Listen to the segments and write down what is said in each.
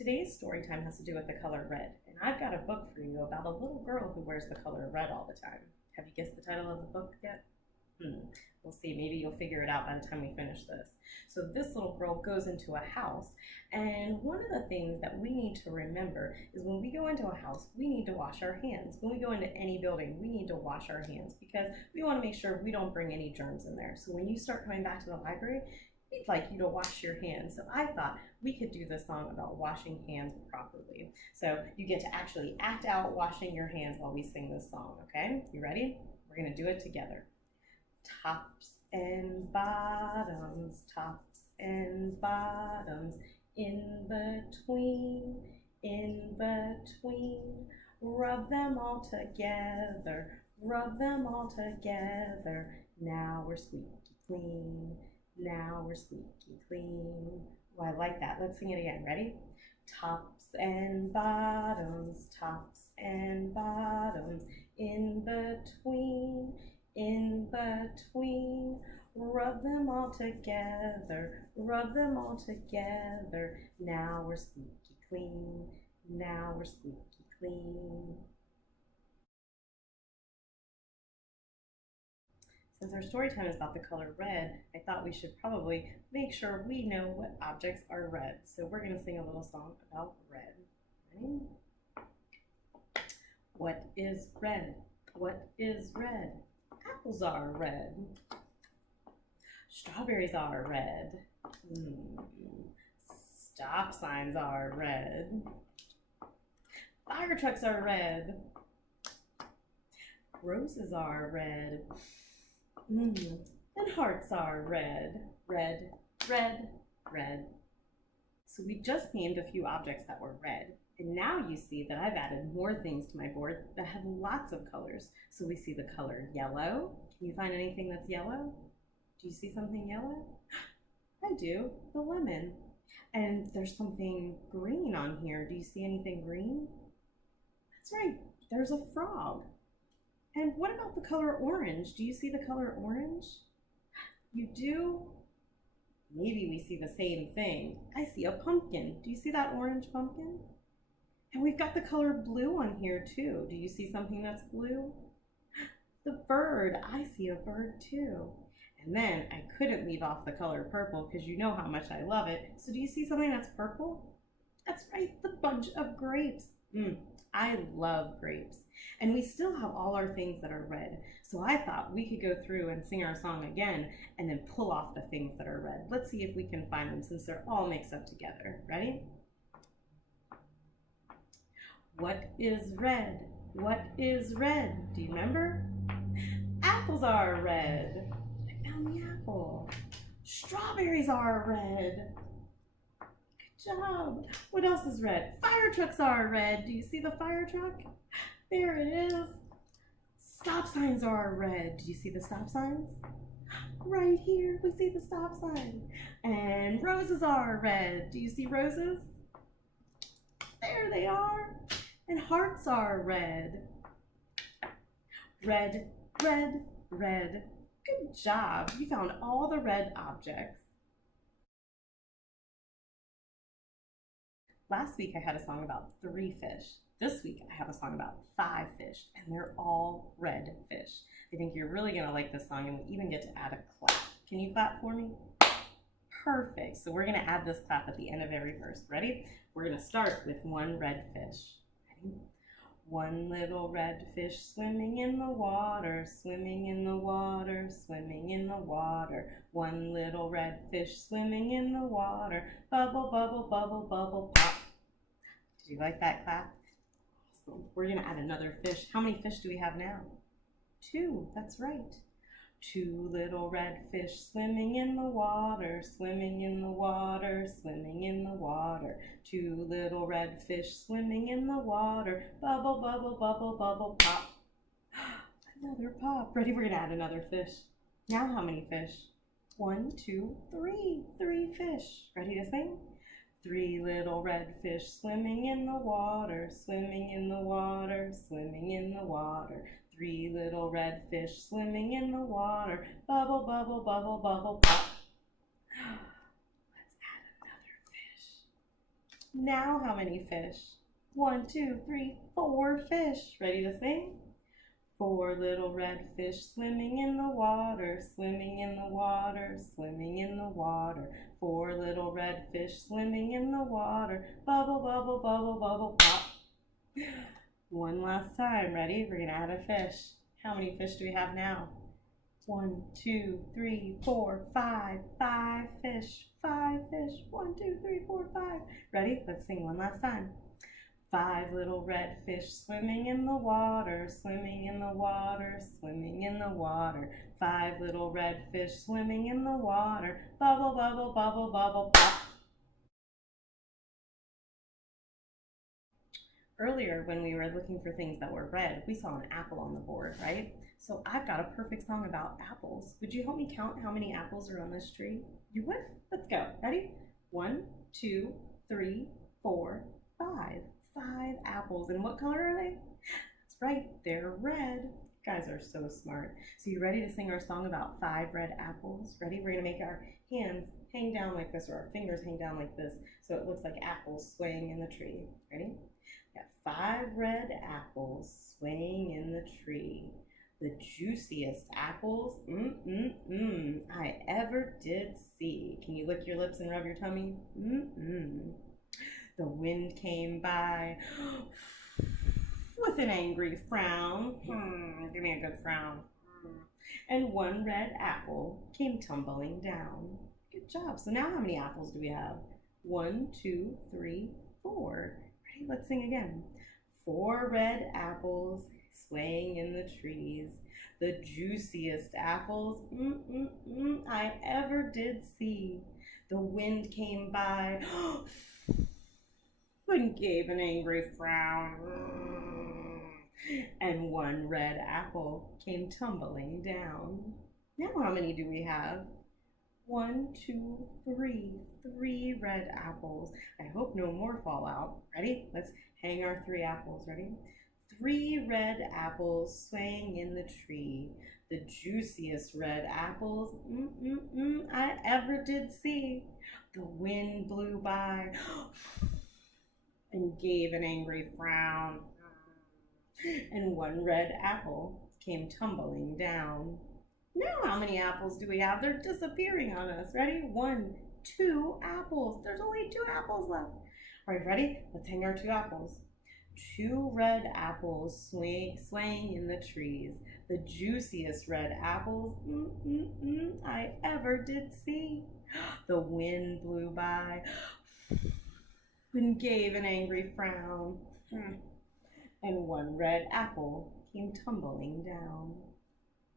Today's story time has to do with the color red, and I've got a book for you about a little girl who wears the color red all the time. Have you guessed the title of the book yet? We'll see. Maybe you'll figure it out by the time we finish this. So this little girl goes into a house, and one of the things that we need to remember is when we go into a house, we need to wash our hands. When we go into any building, we need to wash our hands because we want to make sure we don't bring any germs in there. So when you start coming back to the library, we'd like you to wash your hands. So I thought we could do this song about washing hands properly. So you get to actually act out washing your hands while we sing this song, okay? You ready? We're gonna do it together. Tops and bottoms, in between, rub them all together, now we're squeaky clean. Now we're squeaky clean. Oh, I like that. Let's sing it again. Ready? Tops and bottoms, in between, rub them all together, now we're squeaky clean, now we're squeaky clean. Since our story time is about the color red, I thought we should probably make sure we know what objects are red. So we're going to sing a little song about red. Ready? What is red? What is red? Apples are red. Strawberries are red. Stop signs are red. Fire trucks are red. Roses are red. And hearts are red, red, red, red. So we just named a few objects that were red. And now you see that I've added more things to my board that have lots of colors. So we see the color yellow. Can you find anything that's yellow? Do you see something yellow? I do, the lemon. And there's something green on here. Do you see anything green? That's right, there's a frog. And what about the color orange? Do you see the color orange? You do? Maybe we see the same thing. I see a pumpkin. Do you see that orange pumpkin? And we've got the color blue on here too. Do you see something that's blue? The bird. I see a bird too. And then I couldn't leave off the color purple because you know how much I love it. So do you see something that's purple? That's right, the bunch of grapes. I love grapes. And we still have all our things that are red. So I thought we could go through and sing our song again and then pull off the things that are red. Let's see if we can find them since they're all mixed up together. Ready? What is red? What is red? Do you remember? Apples are red. I found the apple. Strawberries are red. Good job. What else is red? Fire trucks are red. Do you see the fire truck? There it is. Stop signs are red. Do you see the stop signs? Right here, we see the stop sign. And roses are red. Do you see roses? There they are. And hearts are red. Red, red, red. Good job. You found all the red objects. Last week I had a song about 3 fish. This week I have a song about 5 fish, and they're all red fish. I think you're really gonna like this song, and we even get to add a clap. Can you clap for me? Perfect. So we're gonna add this clap at the end of every verse. Ready? We're gonna start with one red fish. Ready? One little red fish swimming in the water, swimming in the water, swimming in the water. One little red fish swimming in the water, bubble, bubble, bubble, bubble, pop. Did you like that clap? Awesome. We're gonna add another fish. How many fish do we have now? 2, that's right. 2 little red fish swimming in the water, swimming in the water, swimming in the water. 2 little red fish swimming in the water, bubble, bubble, bubble, bubble, pop. Another pop. Ready? We're gonna add another fish. Now how many fish? 1, 2, 3. 3 fish. Ready to sing? 3 little red fish swimming in the water, swimming in the water, swimming in the water. 3 little red fish swimming in the water, bubble, bubble, bubble, bubble, pop. Let's add another fish. Now how many fish? 1, 2, 3, 4 fish. Ready to sing? 4 little red fish swimming in the water, swimming in the water, swimming in the water. 4 little red fish swimming in the water, bubble, bubble, bubble, bubble, pop. One last time. Ready? We're going to add a fish. How many fish do we have now? 1, 2, 3, 4, 5. 5 fish. 5 fish. 1, 2, 3, 4, 5. Ready? Let's sing one last time. 5 little red fish swimming in the water, swimming in the water, swimming in the water. 5 little red fish swimming in the water, bubble, bubble, bubble, bubble, pop. Earlier, when we were looking for things that were red, we saw an apple on the board, right? So I've got a perfect song about apples. Would you help me count how many apples are on this tree? You would? Let's go. Ready? 1, 2, 3, 4, 5. 5 apples. And what color are they? That's right, they're red. You guys are so smart. So you ready to sing our song about 5 red apples? Ready? We're gonna make our hands hang down like this, or our fingers hang down like this, so it looks like apples swaying in the tree. Ready? Got 5 red apples swaying in the tree. The juiciest apples, I ever did see. Can you lick your lips and rub your tummy? The wind came by with an angry frown. Give me a good frown. And 1 red apple came tumbling down. Good job. So now how many apples do we have? 1, 2, 3, 4. Ready? Let's sing again. 4 red apples swaying in the trees. The juiciest apples I ever did see. The wind came by and gave an angry frown. And 1 red apple came tumbling down. Now how many do we have? 1, 2, 3. 3 red apples. I hope no more fall out. Ready? Let's hang our 3 apples. Ready? 3 red apples swaying in the tree. The juiciest red apples I ever did see. The wind blew by and gave an angry frown. And 1 red apple came tumbling down. Now how many apples do we have? They're disappearing on us. Ready? 1, 2 apples. There's only 2 apples left. All right, ready? Let's hang our 2 apples. 2 red apples swaying in the trees. The juiciest red apples I ever did see. The wind blew by and gave an angry frown. And 1 red apple came tumbling down.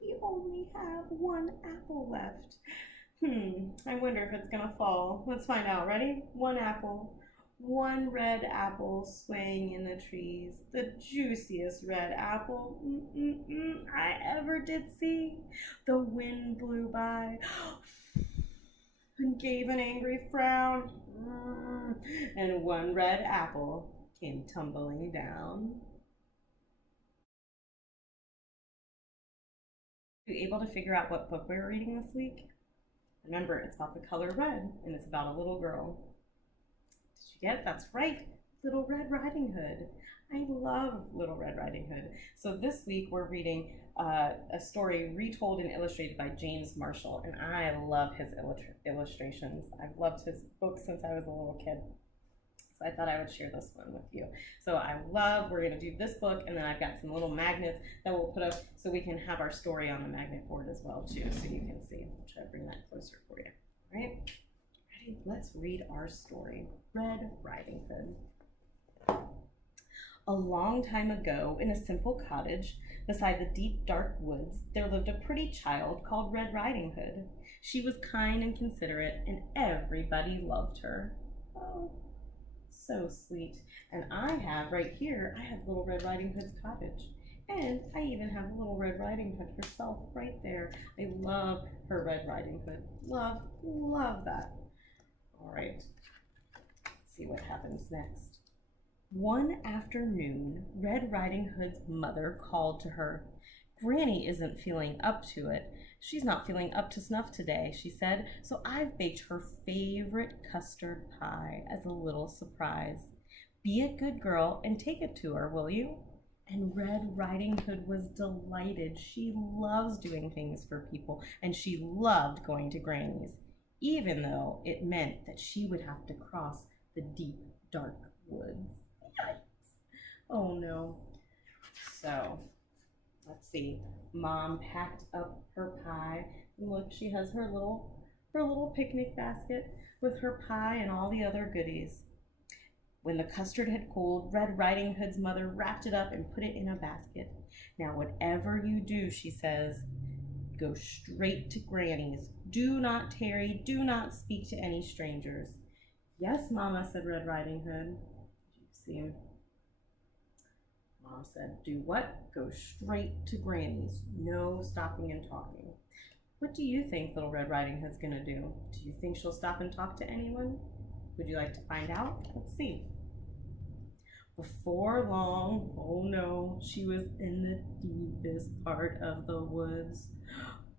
We only have 1 apple left. I wonder if it's gonna fall. Let's find out. Ready? 1 apple. 1 red apple swaying in the trees. The juiciest red apple I ever did see. The wind blew by and gave an angry frown. And 1 red apple came tumbling down. Are you able to figure out what book we were reading this week? Remember, it's about the color red, and it's about a little girl. Did you get it? That's right, Little Red Riding Hood. I love Little Red Riding Hood. So this week we're reading a story retold and illustrated by James Marshall, and I love his illustrations. I've loved his books since I was a little kid. So I thought I would share this one with you. So we're gonna do this book, and then I've got some little magnets that we'll put up so we can have our story on the magnet board as well too, so you can see. I'll try to bring that closer for you. All right, ready? Let's read our story, Red Riding Hood. A long time ago, in a simple cottage beside the deep dark woods, there lived a pretty child called Red Riding Hood. She was kind and considerate, and everybody loved her. Oh, so sweet. And I have right here, I have Little Red Riding Hood's cottage. And I even have Little Red Riding Hood herself right there. I love her Red Riding Hood. Love, love that. All right, let's see what happens next. One afternoon, Red Riding Hood's mother called to her. Granny isn't feeling up to it. She's not feeling up to snuff today, she said, so I've baked her favorite custard pie as a little surprise. Be a good girl and take it to her, will you? And Red Riding Hood was delighted. She loves doing things for people, and she loved going to Granny's, even though it meant that she would have to cross the deep, dark woods. Yikes. Oh no. So, let's see. Mom packed up her pie. And look, she has her little picnic basket with her pie and all the other goodies. When the custard had cooled, Red Riding Hood's mother wrapped it up and put it in a basket. Now, whatever you do, she says, go straight to Granny's. Do not tarry. Do not speak to any strangers. Yes, Mama, said Red Riding Hood. Did you see him? Mom said, do what? Go straight to Granny's. No stopping and talking. What do you think little Red Riding Hood's gonna do? Do you think she'll stop and talk to anyone? Would you like to find out? Let's see. Before long, oh no, she was in the deepest part of the woods.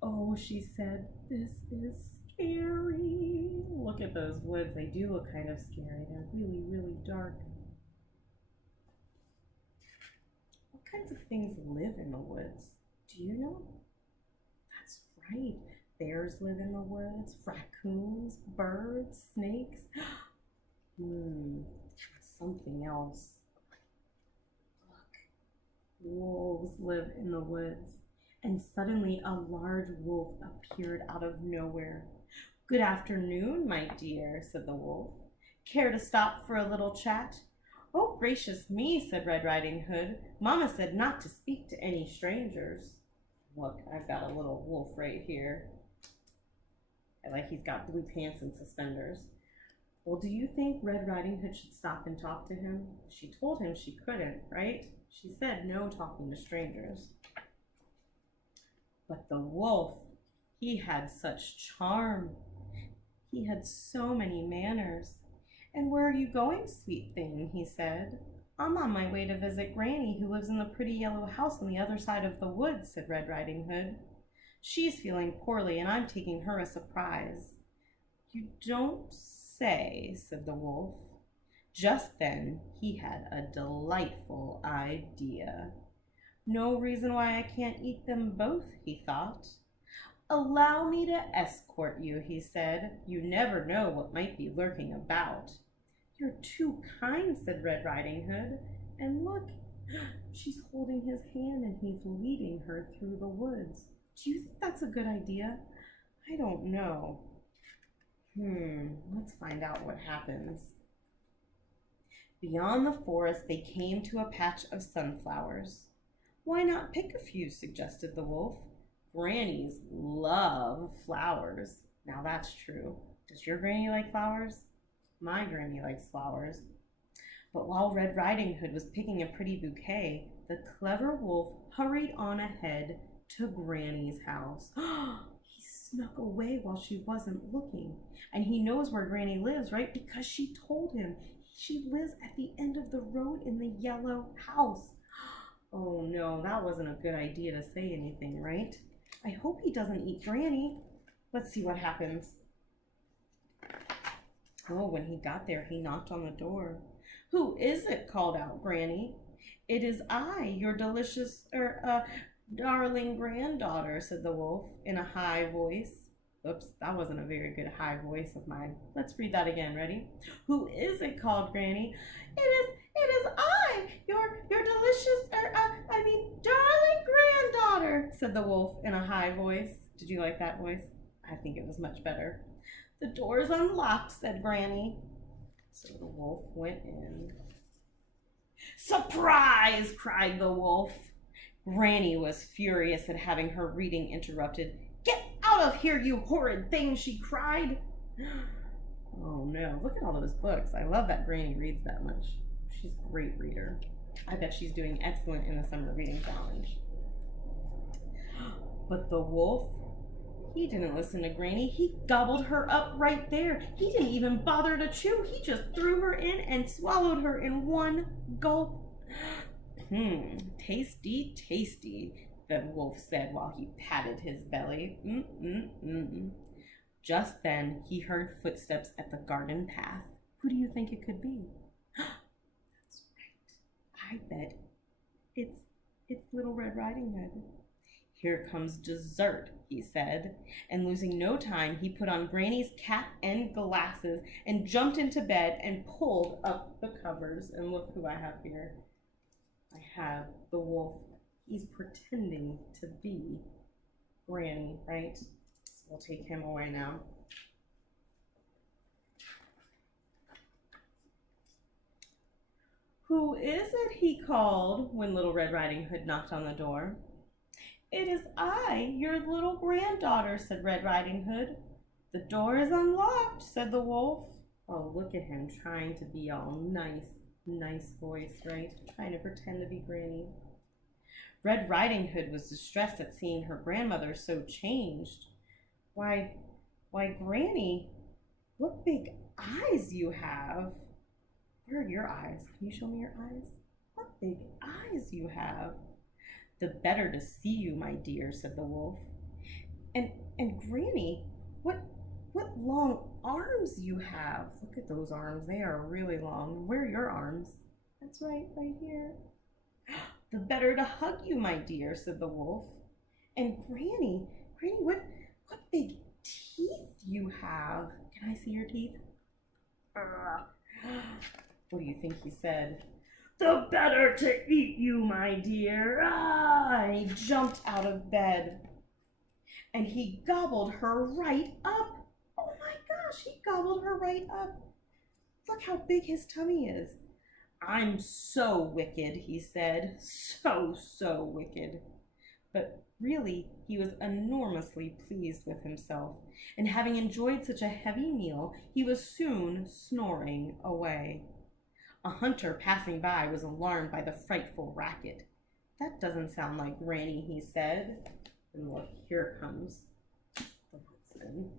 Oh, she said, this is scary. Look at those woods. They do look kind of scary. They're really, really dark. What kinds of things live in the woods? Do you know? That's right. Bears live in the woods, raccoons, birds, snakes. Something else. Look, wolves live in the woods. And suddenly a large wolf appeared out of nowhere. Good afternoon, my dear, said the wolf. Care to stop for a little chat? Oh, gracious me, said Red Riding Hood. Mama said not to speak to any strangers. Look, I've got a little wolf right here. Like he's got blue pants and suspenders. Well, do you think Red Riding Hood should stop and talk to him? She told him she couldn't, right? She said no talking to strangers. But the wolf, he had such charm. He had so many manners. And where are you going, sweet thing? He said. I'm on my way to visit Granny, who lives in the pretty yellow house on the other side of the woods, said Red Riding Hood. She's feeling poorly, and I'm taking her a surprise. You don't say, said the wolf. Just then, he had a delightful idea. No reason why I can't eat them both, he thought. Allow me to escort you, he said. You never know what might be lurking about. You're too kind, said Red Riding Hood. And look, she's holding his hand and he's leading her through the woods. Do you think that's a good idea? I don't know. Let's find out what happens. Beyond the forest, they came to a patch of sunflowers. Why not pick a few, suggested the wolf. Grannies love flowers. Now that's true. Does your granny like flowers? My granny likes flowers. But while Red Riding Hood was picking a pretty bouquet, the clever wolf hurried on ahead to Granny's house. He snuck away while she wasn't looking. And he knows where Granny lives, right? Because she told him. She lives at the end of the road in the yellow house. Oh no, that wasn't a good idea to say anything, right? I hope he doesn't eat Granny. Let's see what happens. Oh, when he got there, he knocked on the door. Who is it? Called out Granny. It is I, your delicious, darling granddaughter, said the wolf in a high voice. Oops, that wasn't a very good high voice of mine. Let's read that again. Ready? Who is it? Called Granny. It is I, your delicious, darling granddaughter, said the wolf in a high voice. Did you like that voice? I think it was much better. The door's unlocked, said Granny. So the wolf went in. Surprise! Cried the wolf. Granny was furious at having her reading interrupted. Get out of here, you horrid thing, she cried. Oh no, look at all those books. I love that Granny reads that much. She's a great reader. I bet she's doing excellent in the summer reading challenge. But the wolf, he didn't listen to Granny. He gobbled her up right there. He didn't even bother to chew. He just threw her in and swallowed her in one gulp. Tasty, tasty. the wolf said while he patted his belly. Just then he heard footsteps at the garden path. Who do you think it could be? That's right. I bet it's Little Red Riding Hood. Here comes dessert, he said, and losing no time, he put on Granny's cap and glasses and jumped into bed and pulled up the covers. And look who I have here. I have the wolf. He's pretending to be Granny, right? So we'll take him away now. Who is it? He called when Little Red Riding Hood knocked on the door. It is I, your little granddaughter, said Red Riding Hood. The door is unlocked, said the wolf. Oh, look at him trying to be all nice voice, right? Trying to pretend to be Granny. Red Riding Hood was distressed at seeing her grandmother so changed. Why, Granny, what big eyes you have. Where are your eyes? Can you show me your eyes? What big eyes you have. The better to see you, my dear, said the wolf. And Granny, what long arms you have. Look at those arms. They are really long. Where are your arms? That's right here. The better to hug you, my dear, said the wolf. And Granny, what big teeth you have. Can I see your teeth? What do you think he said? The better to eat you, my dear. And he jumped out of bed. And he gobbled her right up. Oh my gosh, he gobbled her right up. Look how big his tummy is. I'm so wicked, he said. So wicked. But really, he was enormously pleased with himself. And having enjoyed such a heavy meal, he was soon snoring away. A hunter passing by was alarmed by the frightful racket. That doesn't sound like Granny, he said. And look, here comes the huntsman.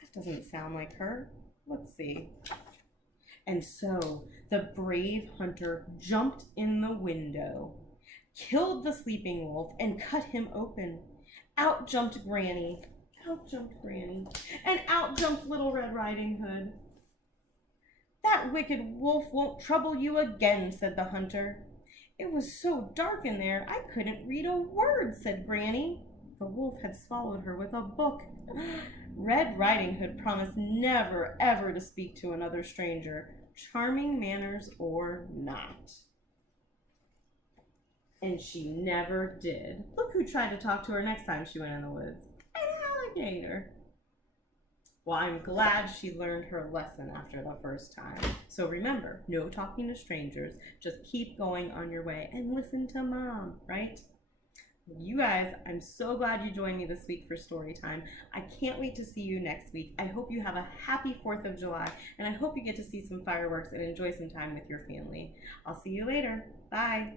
That doesn't sound like her. Let's see. And so the brave hunter jumped in the window, killed the sleeping wolf, and cut him open. Out jumped Granny, and out jumped Little Red Riding Hood. That wicked wolf won't trouble you again, said the hunter. It was so dark in there, I couldn't read a word, said Granny. The wolf had swallowed her with a book. Red Riding Hood promised never, ever to speak to another stranger, charming manners or not. And she never did. Look who tried to talk to her next time she went in the woods. An alligator. Well, I'm glad she learned her lesson after the first time. So remember, no talking to strangers. Just keep going on your way and listen to Mom, right? You guys, I'm so glad you joined me this week for story time. I can't wait to see you next week. I hope you have a happy 4th of July, and I hope you get to see some fireworks and enjoy some time with your family. I'll see you later. Bye.